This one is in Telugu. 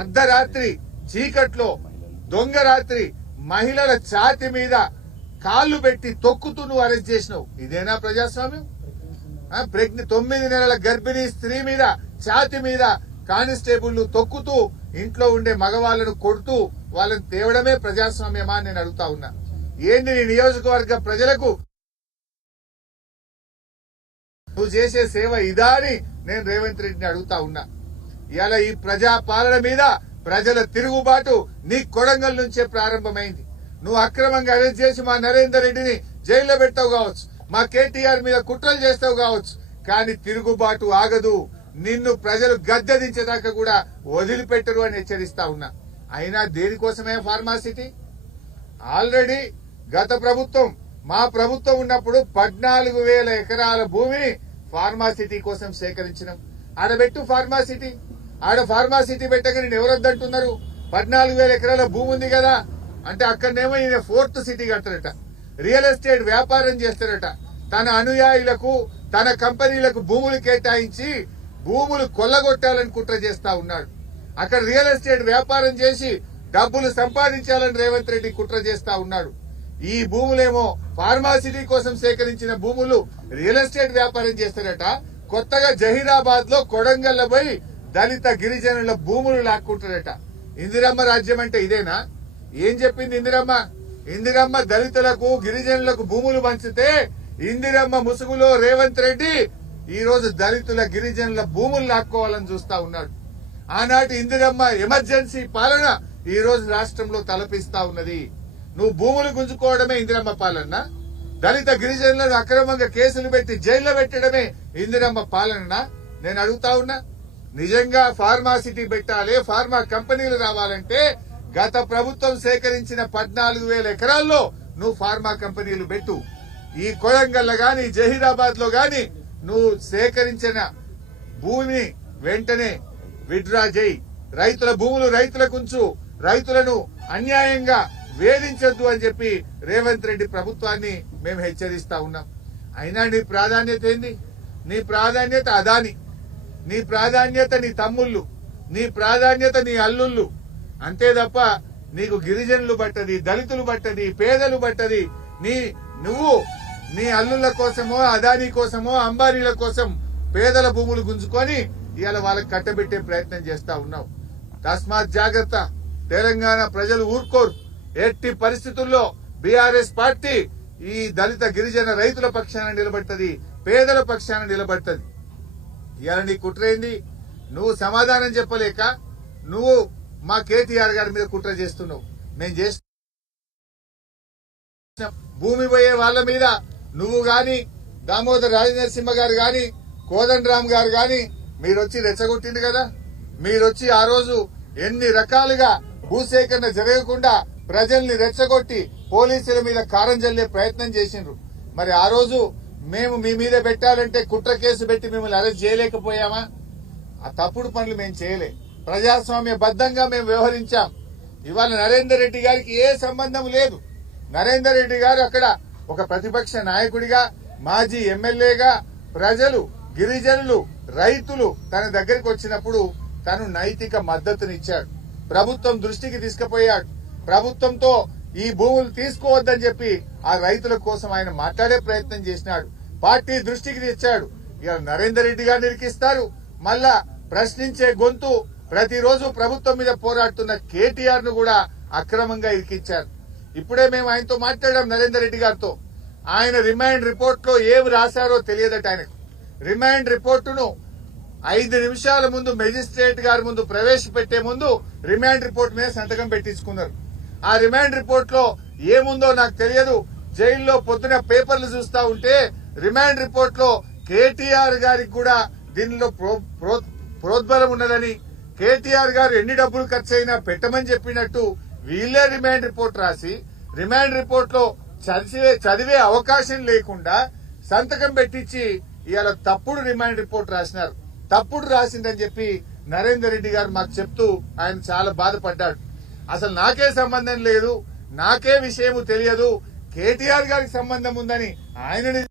అర్ధరాత్రి చీకట్లో దొంగ రాత్రి మహిళల ఛాతి మీద కాళ్ళు పెట్టి తొక్కుతూ నువ్వు అరెస్ట్ చేసినావు. ఇదేనా ప్రజాస్వామ్యం? 9 నెలల గర్భిణీ స్త్రీ మీద ఛాతి మీద కానిస్టేబుల్ తొక్కుతూ ఇంట్లో ఉండే మగవాళ్లను కొడుతూ వాళ్ళని తేవడమే ప్రజాస్వామ్యమా అని నేను అడుగుతా ఉన్నా. ఏంటి నీ నియోజకవర్గ ప్రజలకు నువ్వు చేసే సేవ ఇదా అని నేను రేవంత్ రెడ్డిని అడుగుతా ఉన్నా. ఇవాళ ఈ ప్రజా పాలన మీద ప్రజల తిరుగుబాటు నీ కొడంగల్ నుంచే ప్రారంభమైంది. నువ్వు అక్రమంగా అరెస్ట్ చేసి మా నరేందర్ రెడ్డిని జైల్లో పెట్టావు కావచ్చు, మా కేటీఆర్ మీద కుట్రలు చేస్తావు కావచ్చు, కానీ తిరుగుబాటు ఆగదు. నిన్ను ప్రజలు గద్దెదించేదాకా కూడా వదిలిపెట్టరు అని హెచ్చరిస్తా ఉన్నా. అయినా దేనికోసమే ఫార్మాసిటీ? ఆల్రెడీ గత ప్రభుత్వం మా ప్రభుత్వం ఉన్నప్పుడు 14,000 ఎకరాల భూమిని ఫార్మాసిటీ కోసం సేకరించినాం. ఆడబెట్టు ఫార్మాసిటీ. ఆడ ఫార్మాసిటీ పెట్టగా నేను ఎవరొద్దంటున్నారు? 14,000 ఎకరాల భూమి ఉంది కదా అంటే అక్కడనేమో ఈయన 4th సిటీ కడతారట, రియల్ ఎస్టేట్ వ్యాపారం చేస్తారట, తన అనుయాయులకు తన కంపెనీలకు భూములు కేటాయించి భూములు కొల్లగొట్టాలని కుట్ర చేస్తా ఉన్నాడు. అక్కడ రియల్ ఎస్టేట్ వ్యాపారం చేసి డబ్బులు సంపాదించాలని రేవంత్ రెడ్డి కుట్ర చేస్తా ఉన్నాడు. ఈ భూములేమో ఫార్మాసిటీ కోసం సేకరించిన భూములు రియల్ ఎస్టేట్ వ్యాపారం చేస్తారట. కొత్తగా జహీరాబాద్ లో కొడంగల్ పోయి దళిత గిరిజనుల భూములు లాక్కుంటారట. ఇందిరమ్మ రాజ్యం అంటే ఇదేనా? ఏం చెప్పింది ఇందిరమ్మ? ఇందిరమ్మ దళితులకు గిరిజనులకు భూములు పంచితే ఇందిరమ్మ ముసుగులో రేవంత్ రెడ్డి ఈ రోజు దళితుల గిరిజనుల భూములు లాక్కోవాలని చూస్తా ఉన్నాడు. ఆనాటి ఇందిరమ్మ ఎమర్జెన్సీ పాలన ఈ రోజు రాష్ట్రంలో తలపిస్తా ఉన్నది. నువ్వు భూములు గుంజుకోవడమే ఇందిరమ్మ పాలన? దళిత గిరిజనులను అక్రమంగా కేసులు పెట్టి జైల్లో పెట్టడమే ఇందిరమ్మ పాలన? నేను అడుగుతా ఉన్నా. నిజంగా ఫార్మాసిటీ పెట్టాలి, ఫార్మా కంపెనీలు రావాలంటే గత ప్రభుత్వం సేకరించిన 14,000 ఎకరాల్లో నువ్వు ఫార్మా కంపెనీలు పెట్టు. ఈ కొడంగల్ గాని జహీరాబాద్ లో గాని నువ్వు సేకరించిన భూమిని వెంటనే విత్డ్రా చేయి. రైతుల భూములు రైతులకుంచు, రైతులను అన్యాయంగా వేధించొద్దు అని చెప్పి రేవంత్ రెడ్డి ప్రభుత్వాన్ని మేము హెచ్చరిస్తా ఉన్నాం. అయినా నీ ప్రాధాన్యత ఏంది? నీ ప్రాధాన్యత అదాని, నీ ప్రాధాన్యత నీ తమ్ముళ్ళు, నీ ప్రాధాన్యత నీ అల్లుళ్ళు. అంతే తప్ప నీకు గిరిజనులు పట్టది, దళితులు పట్టది, పేదలు పట్టది. నువ్వు నీ అల్లుళ్ళ కోసమో అదానీ కోసమో అంబానీల కోసం పేదల భూములు గుంజుకొని ఇవాళ వాళ్ళకి కట్టబెట్టే ప్రయత్నం చేస్తా ఉన్నావు. తస్మాత్ జాగ్రత్త. తెలంగాణ ప్రజలు ఊరుకోరు. ఎట్టి పరిస్థితుల్లో బీఆర్ఎస్ పార్టీ ఈ దళిత గిరిజన రైతుల పక్షాన నిలబడుతుంది, పేదల పక్షాన నిలబడుతుంది. ఇవాళ నీ కుట్రేంది? నువ్వు సమాధానం చెప్పలేక నువ్వు మా కేటీఆర్ గారి మీద కుట్ర చేస్తున్నావు. మేము చేస్తున్న భూమి పోయే వాళ్ళ మీద నువ్వు గాని, దామోదర్ రాజనరసింహ గారు గాని, కోదండరామ్ గారు గాని మీరొచ్చి రెచ్చగొట్టింది కదా. మీరొచ్చి ఆ రోజు ఎన్ని రకాలుగా భూసేకరణ జరగకుండా ప్రజల్ని రెచ్చగొట్టి పోలీసుల మీద కారం జల్లే ప్రయత్నం చేసిండ్రు. మరి ఆ రోజు మేము మీ మీద పెట్టాలంటే కుట్ర కేసు పెట్టి మిమ్మల్ని అరెస్ట్ చేయలేకపోయామా? ఆ తప్పుడు పనులు మేము చేయలే. ప్రజాస్వామ్య బద్దంగా మేము వ్యవహరించాం. ఇవాళ నరేందర్ రెడ్డి గారికి ఏ సంబంధం లేదు. నరేందర్ రెడ్డి గారు అక్కడ ఒక ప్రతిపక్ష నాయకుడిగా, మాజీ ఎమ్మెల్యేగా ప్రజలు, గిరిజనులు, రైతులు తన దగ్గరికి వచ్చినప్పుడు తను నైతిక మద్దతునిచ్చాడు. ప్రభుత్వం దృష్టికి తీసుకుపోయాడు. ప్రభుత్వంతో ఈ భూములు తీసుకోవద్దని చెప్పి ఆ రైతుల కోసం ఆయన మాట్లాడే ప్రయత్నం చేసినాడు. పార్టీ దృష్టికి తెచ్చాడు. ఇక నరేందర్ రెడ్డి గారిని ఇరికిస్తారు. మళ్ళా ప్రశ్నించే గొంతు ప్రతిరోజు ప్రభుత్వం మీద పోరాడుతున్న కేటీఆర్ ను కూడా అక్రమంగా ఇరికిచ్చారు. ఇప్పుడే మేము ఆయనతో మాట్లాడాం, నరేందర్ రెడ్డి గారితో. ఆయన రిమాండ్ రిపోర్ట్ లో ఏమి రాశారో తెలియదట ఆయనకు. రిమాండ్ రిపోర్టును 5 నిమిషాల ముందు మెజిస్ట్రేట్ గారి ముందు ప్రవేశపెట్టే ముందు రిమాండ్ రిపోర్ట్ మీద సంతకం పెట్టించుకున్నారు. ఆ రిమాండ్ రిపోర్ట్ లో ఏముందో నాకు తెలియదు. జైల్లో పొద్దున పేపర్లు చూస్తా ఉంటే రిమాండ్ రిపోర్ట్ లో కేటీఆర్ గారికి కూడా దీనిలో ప్రోద్బలం ఉన్నదని, కేటీఆర్ గారు ఎన్ని డబ్బులు ఖర్చు అయినా పెట్టమని చెప్పినట్టు వీళ్లే రిమాండ్ రిపోర్ట్ రాసి రిమాండ్ రిపోర్ట్ లో చదివే అవకాశం లేకుండా సంతకం పెట్టించి ఇవాళ తప్పుడు రిమాండ్ రిపోర్ట్ రాసినారు. తప్పుడు రాసిందని చెప్పి నరేందర్ రెడ్డి గారు మాకు చెప్తూ ఆయన చాలా బాధపడ్డాడు. అసలు నాకే సంబంధం లేదు, నాకే విషయము తెలియదు, కేటీఆర్ గారికి సంబంధం ఉందని ఆయనని